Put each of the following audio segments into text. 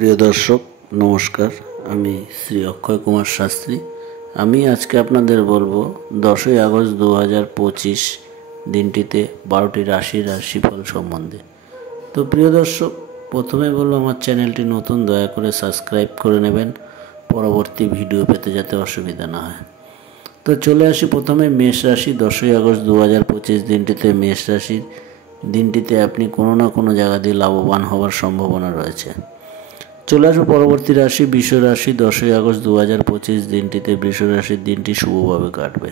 প্রিয় দর্শক নমস্কার, আমি শ্রী অক্ষয় কুমার শাস্ত্রী। আমি আজকে আপনাদের বলবো 10ই আগস্ট 2025 দিনটিতে 12টি রাশির রাশিফল সম্বন্ধে। তো প্রিয় দর্শক, প্রথমে বলবো আমার চ্যানেলটি নতুন, দয়া করে সাবস্ক্রাইব করে নেবেন পরবর্তী ভিডিও পেতে যাতে অসুবিধা না হয়। তো চলে আসি প্রথমে মেষ রাশি। 10ই আগস্ট 2025 দিনটিতে মেষ রাশির দিনটিতে আপনি কোনো না কোনো জায়গা দিয়ে লাভবান হওয়ার সম্ভাবনা রয়েছে। চলে আসবো পরবর্তী রাশি বৃষ রাশি। 10ই আগস্ট 2025 দিনটিতে বৃষ রাশির দিনটি শুভভাবে কাটবে।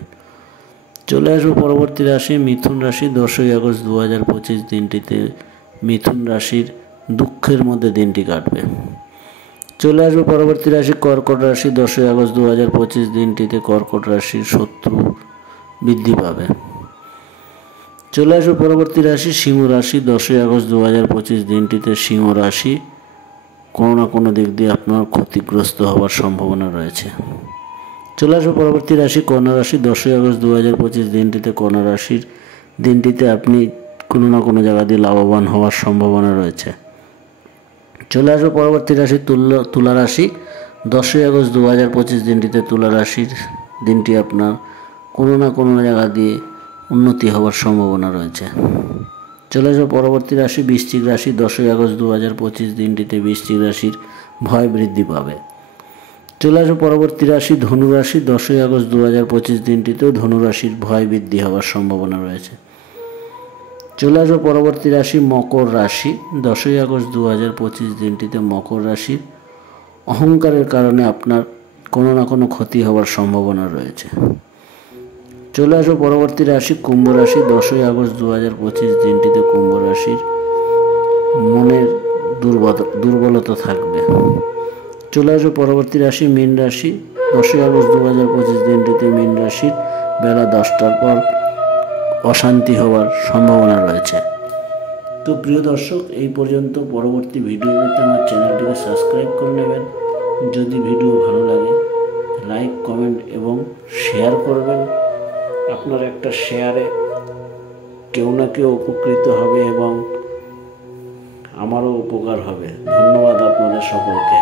চলে আসবো পরবর্তী রাশি মিথুন রাশি। 10ই আগস্ট 2025 দিনটিতে মিথুন রাশির দুঃখের মধ্যে দিনটি কাটবে। চলে আসবো পরবর্তী রাশি কর্কট রাশি। 10ই আগস্ট 2025 দিনটিতে কর্কট রাশির শত্রু বৃদ্ধি পাবে। চলে আসবো পরবর্তী রাশি সিংহ রাশি। 10ই আগস্ট 2025 দিনটিতে সিংহ রাশি কোনো না কোনো দিক দিয়ে আপনার ক্ষতিগ্রস্ত হওয়ার সম্ভাবনা রয়েছে। চলে আসবো পরবর্তী রাশি কন্যা রাশি। 10ই আগস্ট 2025 দিনটিতে কন্যা রাশির দিনটিতে আপনি কোনো না কোনো জায়গা দিয়ে লাভবান হওয়ার সম্ভাবনা রয়েছে। চলে আসবো পরবর্তী রাশি তুলা রাশি। 10ই আগস্ট 2025 দিনটিতে তুলা রাশির দিনটি আপনার কোনো না কোনো জায়গা দিয়ে উন্নতি হওয়ার সম্ভাবনা রয়েছে। চলে আসবো পরবর্তী রাশি বৃশ্চিক রাশি। 10ই আগস্ট 2025 দিনটিতে বৃশ্চিক রাশির ভয় বৃদ্ধি পাবে। চলে আসবো পরবর্তী রাশি ধনু রাশি। 10ই আগস্ট 2025 দিনটিতেও ধনু রাশির ভয় বৃদ্ধি হওয়ার সম্ভাবনা রয়েছে। চলে আসবো পরবর্তী রাশি মকর রাশি। 10ই আগস্ট 2025 দিনটিতে মকর রাশির অহংকারের কারণে আপনার কোনো না কোনো ক্ষতি হওয়ার সম্ভাবনা রয়েছে। চলে আসবো পরবর্তী রাশি কুম্ভ রাশি। 10ই আগস্ট 2025 দিনটিতে কুম্ভ রাশির মনের দুর্বলতা থাকবে। চলে আসবো পরবর্তী রাশি মীন রাশি। 10ই আগস্ট 2025 দিনটিতে মীন রাশির বেলা 10টার পর অশান্তি হওয়ার সম্ভাবনা রয়েছে। তো প্রিয় দর্শক, এই পর্যন্ত। পরবর্তী ভিডিও পেতে আমার চ্যানেলটিকে সাবস্ক্রাইব করে নেবেন। যদি ভিডিও ভালো লাগে লাইক, কমেন্ট এবং শেয়ার করবেন। আপনার একটা শেয়ারে কেউ না কেউ উপকৃত হবে এবং আমারও উপকার হবে। ধন্যবাদ আপনাদের সকলকে।